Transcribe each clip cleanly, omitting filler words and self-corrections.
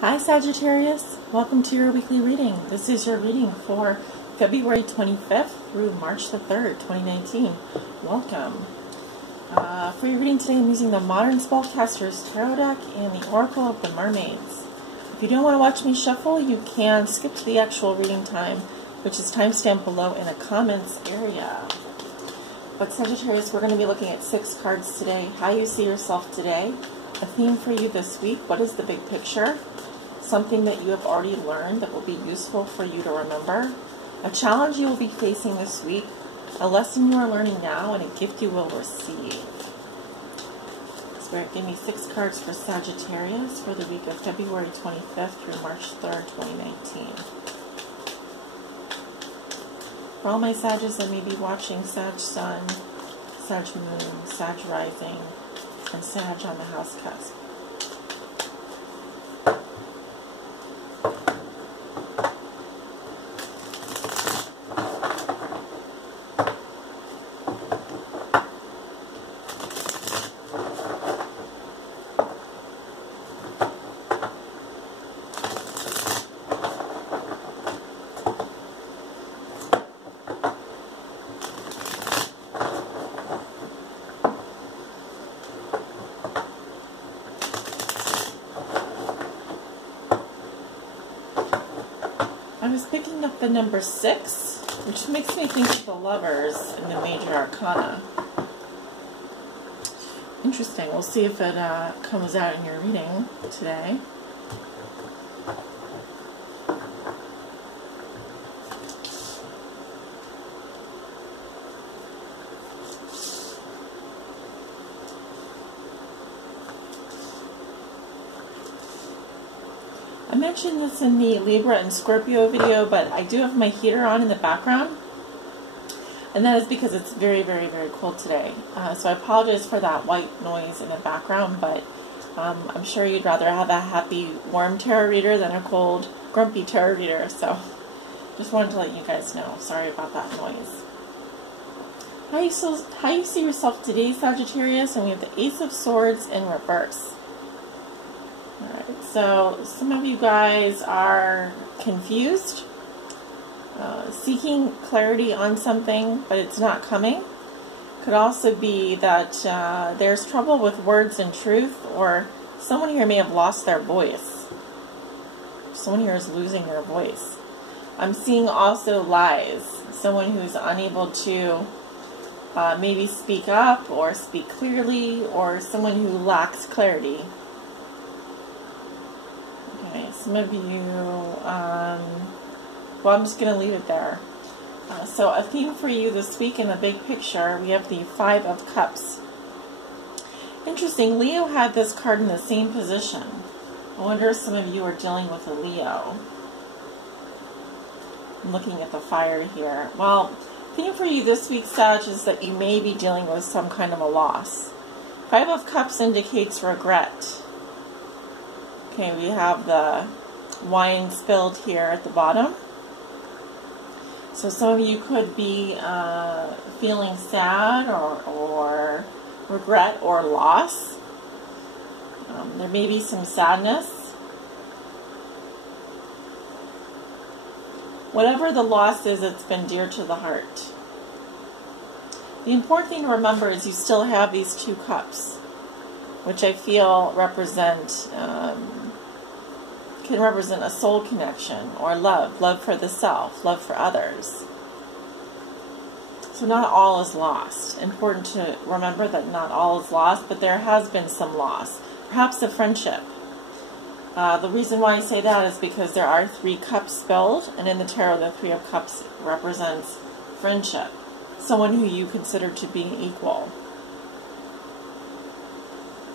Hi Sagittarius, welcome to your weekly reading. This is your reading for February 25th through March the 3rd, 2019. Welcome. For your reading today, I'm using the Modern Spellcaster's Tarot deck and the Oracle of the Mermaids. If you don't want to watch me shuffle, you can skip to the actual reading time, which is timestamped below in the comments area. But Sagittarius, we're going to be looking at 6 cards today. How you see yourself today. A theme for you this week. What is the big picture? Something that you have already learned that will be useful for you to remember. A challenge you will be facing this week. A lesson you are learning now and a gift you will receive. So give me 6 cards for Sagittarius for the week of February 25th through March 3rd, 2019. For all my Sages that may be watching, Sag Sun, Sag Moon, Sag Rising, and Sag on the house cusp. I was picking up the number 6, which makes me think of the Lovers in the Major Arcana. Interesting. We'll see if it comes out in your reading today. I mentioned this in the Libra and Scorpio video, but I do have my heater on in the background, and that is because it's very, very, very cold today. So I apologize for that white noise in the background, but I'm sure you'd rather have a happy, warm tarot reader than a cold, grumpy tarot reader, so just wanted to let you guys know. Sorry about that noise. How you see yourself today, Sagittarius? And we have the Ace of Swords in reverse. Alright, so some of you guys are confused, seeking clarity on something, but it's not coming. Could also be that there's trouble with words and truth, or someone here may have lost their voice. Someone here is losing their voice. I'm seeing also lies. Someone who's unable to maybe speak up or speak clearly, or someone who lacks clarity. Okay, some of you, well, I'm just going to leave it there. So a theme for you this week in the big picture, we have the 5 of Cups. Interesting, Leo had this card in the same position. I wonder if some of you are dealing with a Leo. I'm looking at the fire here. Well, theme for you this week, Sag, is that you may be dealing with some kind of a loss. 5 of Cups indicates regret. Okay, we have the wine spilled here at the bottom. So some of you could be feeling sad or regret or loss. There may be some sadness. Whatever the loss is, it's been dear to the heart. The important thing to remember is you still have these 2 cups, which I feel represent can represent a soul connection or love for the self, love for others. So not all is lost. Important to remember that not all is lost, but there has been some loss. Perhaps a friendship. The reason why I say that is because there are 3 cups spilled, and in the tarot the 3 of Cups represents friendship. Someone who you consider to be equal.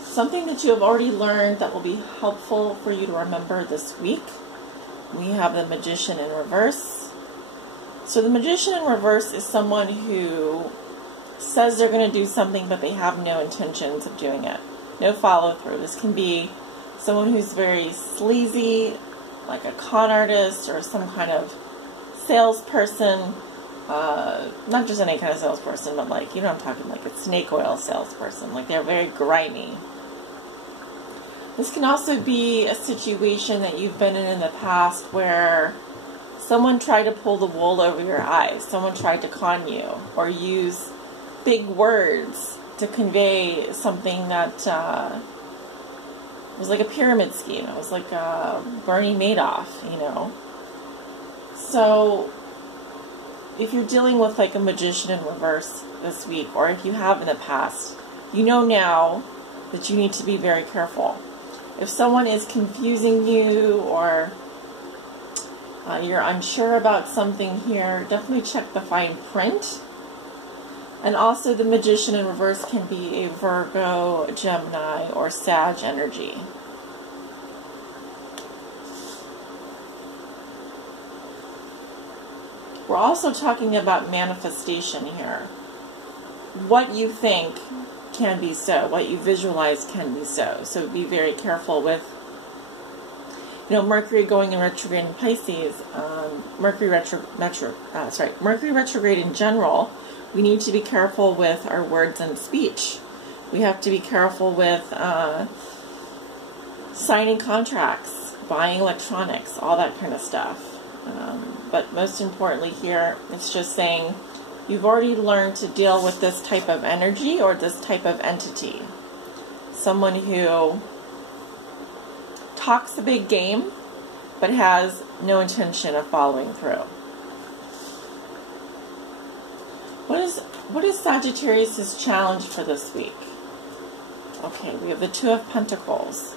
Something that you have already learned that will be helpful for you to remember this week. We have the Magician in reverse. So the Magician in reverse is someone who says they're going to do something, but they have no intentions of doing it. No follow through. This can be someone who's very sleazy, like a con artist or some kind of salesperson. Not just any kind of salesperson, but like, you know what I'm talking, like a snake oil salesperson. Like they're very grimy. This can also be a situation that you've been in the past where someone tried to pull the wool over your eyes. Someone tried to con you or use big words to convey something that was like a pyramid scheme. It was like Bernie Madoff, you know. So if you're dealing with like a magician in reverse this week, or if you have in the past, you know now that you need to be very careful. If someone is confusing you or you're unsure about something here, definitely check the fine print. And also the magician in reverse can be a Virgo, Gemini, or Sag energy. We're also talking about manifestation here. What you think can be so. What you visualize can be so. So be very careful with, you know, Mercury going in retrograde in Pisces, Mercury retrograde in general. We need to be careful with our words and speech. We have to be careful with signing contracts, buying electronics, all that kind of stuff. But most importantly here, it's just saying you've already learned to deal with this type of energy or this type of entity. Someone who talks a big game but has no intention of following through. What is Sagittarius' challenge for this week? Okay, we have the Two of Pentacles.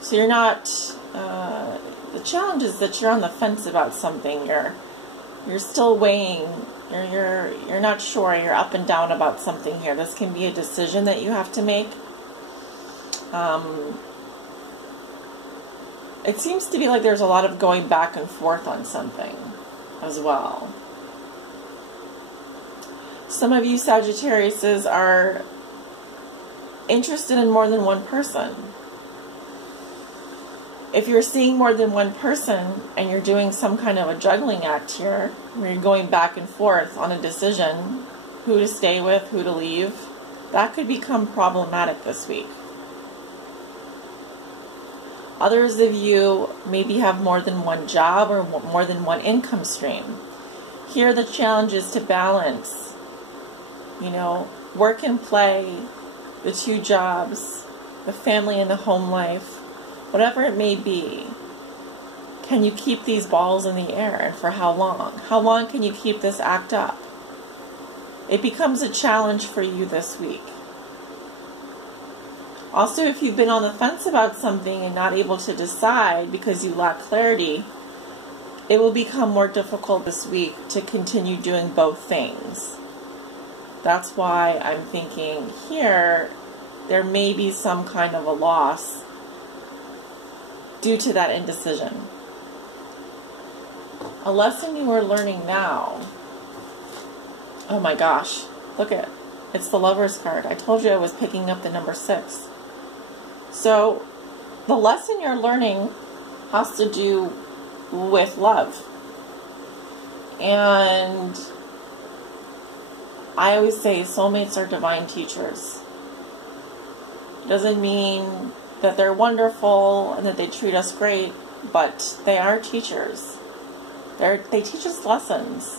So you're not, the challenge is that you're on the fence about something. You're still weighing, you're not sure, you're up and down about something here. This can be a decision that you have to make. It seems to be like there's a lot of going back and forth on something as well. Some of you Sagittariuses are interested in more than one person. If you're seeing more than one person and you're doing some kind of a juggling act here, where you're going back and forth on a decision, who to stay with, who to leave, that could become problematic this week. Others of you maybe have more than one job or more than one income stream. Here the challenge is to balance, you know, work and play, the two jobs, the family and the home life, whatever it may be. Can you keep these balls in the air, and for how long? How long can you keep this act up? It becomes a challenge for you this week. Also, if you've been on the fence about something and not able to decide because you lack clarity, it will become more difficult this week to continue doing both things. That's why I'm thinking here there may be some kind of a loss due to that indecision. A lesson you are learning now. Oh my gosh, look at it. It's the Lover's card. I told you I was picking up the number 6. So the lesson you're learning has to do with love. And I always say soulmates are divine teachers. It doesn't mean that they're wonderful and that they treat us great, but they are teachers. They teach us lessons.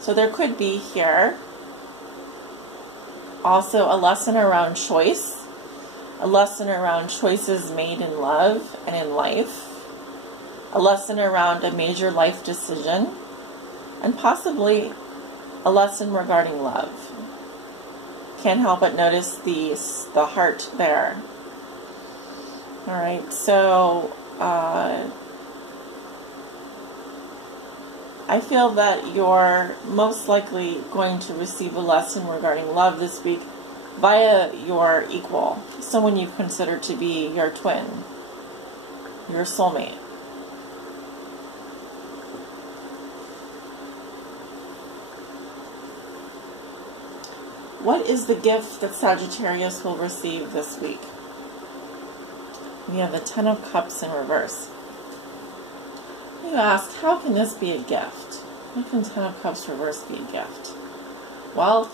So there could be here also a lesson around choice, a lesson around choices made in love and in life, a lesson around a major life decision, and possibly a lesson regarding love. Can't help but notice the heart there. Alright, so I feel that you're most likely going to receive a lesson regarding love this week via your equal, someone you consider to be your twin, your soulmate. What is the gift that Sagittarius will receive this week? We have the Ten of Cups in reverse. You ask, how can this be a gift? How can Ten of Cups reverse be a gift? Well,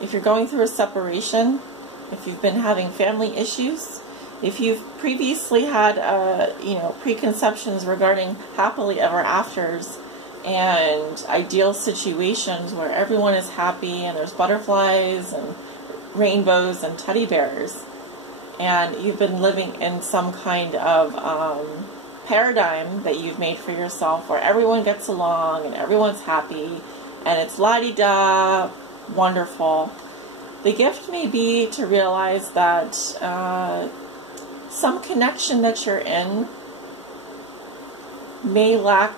if you're going through a separation, if you've been having family issues, If you've previously had, preconceptions regarding happily ever afters and ideal situations where everyone is happy and there's butterflies and rainbows and teddy bears, and you've been living in some kind of paradigm that you've made for yourself where everyone gets along and everyone's happy and it's la-di-da, wonderful, the gift may be to realize that some connection that you're in may lack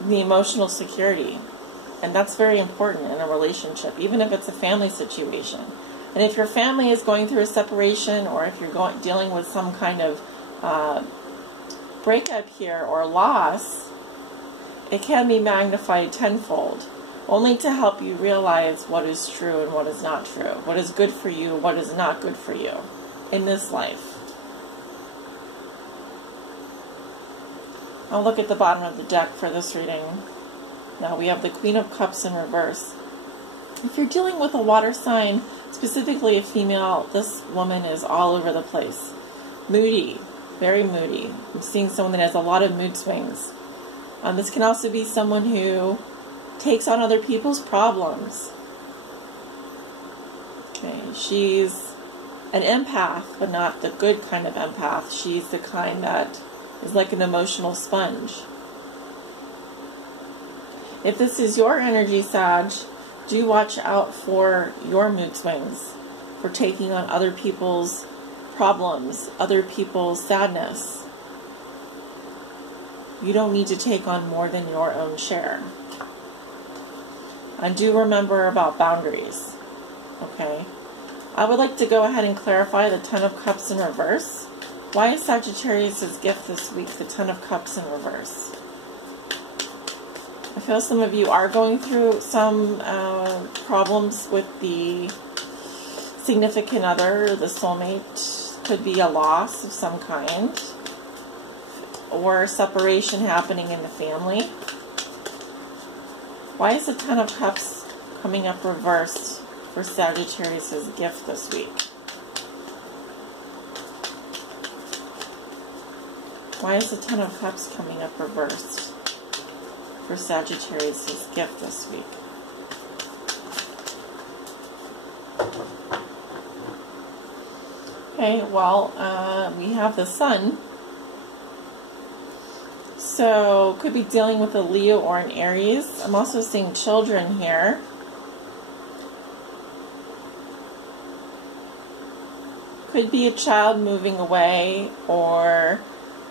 the emotional security, and that's very important in a relationship, even if it's a family situation. And if your family is going through a separation, or if you're dealing with some kind of breakup here or loss, it can be magnified tenfold, only to help you realize what is true and what is not true, what is good for you, what is not good for you in this life. I'll look at the bottom of the deck for this reading. Now we have the Queen of Cups in reverse. If you're dealing with a water sign, specifically a female, this woman is all over the place. Moody, very moody. I'm seeing someone that has a lot of mood swings. This can also be someone who takes on other people's problems. Okay, she's an empath, but not the good kind of empath. She's the kind that is like an emotional sponge. If this is your energy, Sag, do watch out for your mood swings, for taking on other people's problems, other people's sadness. You don't need to take on more than your own share. And do remember about boundaries. Okay? I would like to go ahead and clarify the Ten of Cups in reverse. Why is Sagittarius' gift this week the Ten of Cups in reverse? I feel some of you are going through some problems with the significant other, the soulmate. Could be a loss of some kind, or separation happening in the family. Why is the Ten of Cups coming up reversed for Sagittarius' gift this week? Why is the Ten of Cups coming up reversed for Sagittarius' gift this week? Okay, well, we have the Sun. So, could be dealing with a Leo or an Aries. I'm also seeing children here. Could be a child moving away, or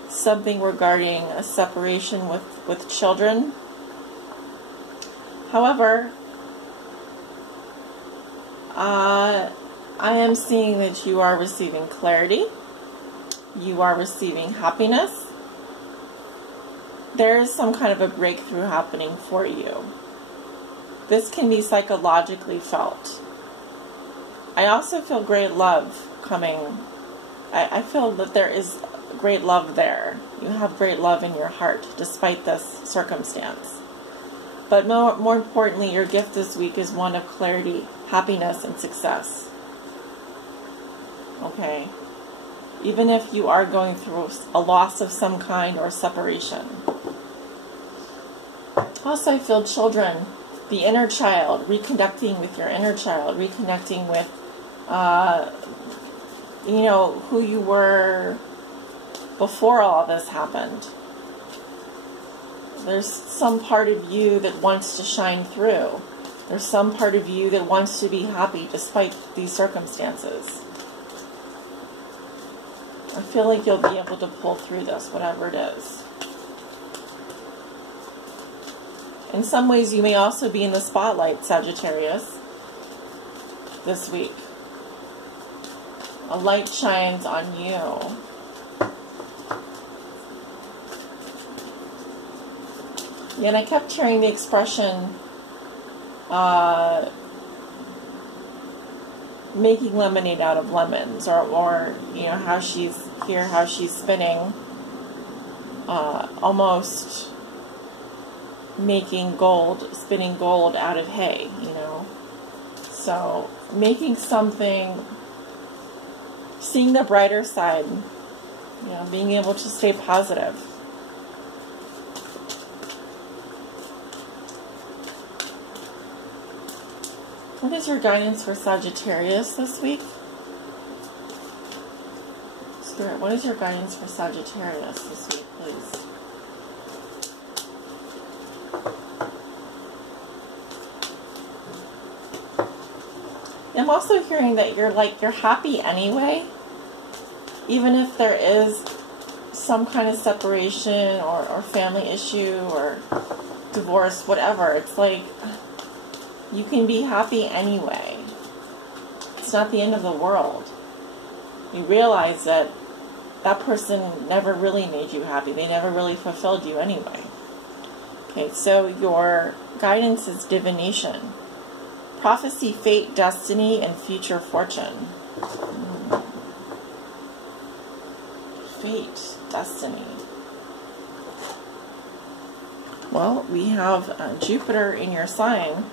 something regarding a separation with children. However, I am seeing that you are receiving clarity. You are receiving happiness. There is some kind of a breakthrough happening for you. This can be psychologically felt. I also feel great love coming. I feel that there is great love there. You have great love in your heart despite this circumstance. But more importantly, your gift this week is one of clarity, happiness, and success. Okay? Even if you are going through a loss of some kind or separation. Also, I feel children, the inner child, reconnecting with your inner child, reconnecting with, who you were before all this happened. There's some part of you that wants to shine through. There's some part of you that wants to be happy despite these circumstances. I feel like you'll be able to pull through this, whatever it is. In some ways, you may also be in the spotlight, Sagittarius, this week. A light shines on you. Yeah, and I kept hearing the expression, making lemonade out of lemons, or how she's here, how she's spinning, almost making gold, spinning gold out of hay, So making something seeing the brighter side, you know, being able to stay positive. What is your guidance for Sagittarius this week? Spirit, what is your guidance for Sagittarius this week, please? I'm also hearing that you're happy anyway, even if there is some kind of separation or family issue or divorce, whatever. It's like you can be happy anyway. It's not the end of the world. You realize that that person never really made you happy. They never really fulfilled you anyway. Okay, so your guidance is divination. Prophecy, fate, destiny, and future fortune. Fate, destiny. Well, we have Jupiter in your sign.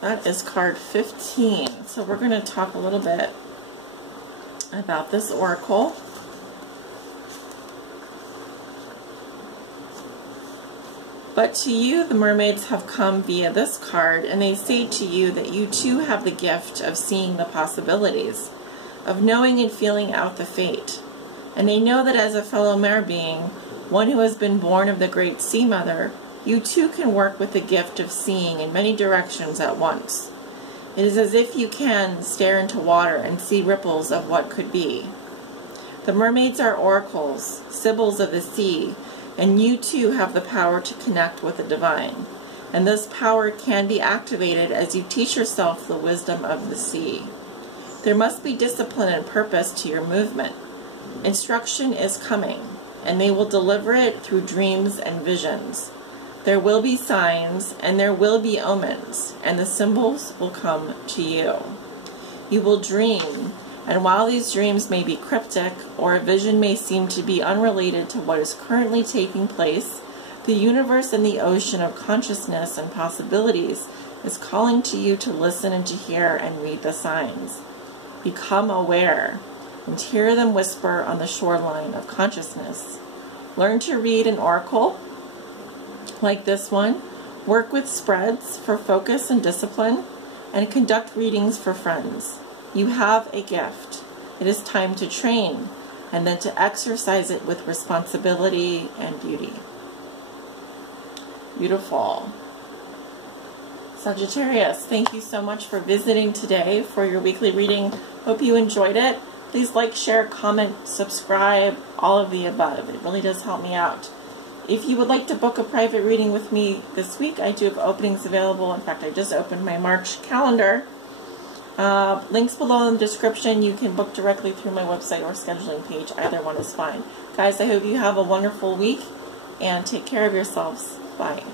That is card 15. So we're going to talk a little bit about this oracle. But to you, the mermaids have come via this card, and they say to you that you too have the gift of seeing the possibilities, of knowing and feeling out the fate. And they know that as a fellow mer being, one who has been born of the great sea mother, you too can work with the gift of seeing in many directions at once. It is as if you can stare into water and see ripples of what could be. The mermaids are oracles, sibyls of the sea, and you too have the power to connect with the divine. And this power can be activated as you teach yourself the wisdom of the sea. There must be discipline and purpose to your movement. Instruction is coming, and they will deliver it through dreams and visions. There will be signs, and there will be omens, and the symbols will come to you. You will dream, and while these dreams may be cryptic, or a vision may seem to be unrelated to what is currently taking place, the universe and the ocean of consciousness and possibilities is calling to you to listen and to hear and read the signs. Become aware, and hear them whisper on the shoreline of consciousness. Learn to read an oracle, like this one, work with spreads for focus and discipline, and conduct readings for friends. You have a gift. It is time to train, and then to exercise it with responsibility and beauty. Beautiful. Sagittarius, thank you so much for visiting today for your weekly reading. Hope you enjoyed it. Please like, share, comment, subscribe, all of the above. It really does help me out. If you would like to book a private reading with me this week, I do have openings available. In fact, I just opened my March calendar. Links below in the description. You can book directly through my website or scheduling page. Either one is fine. Guys, I hope you have a wonderful week, and take care of yourselves. Bye.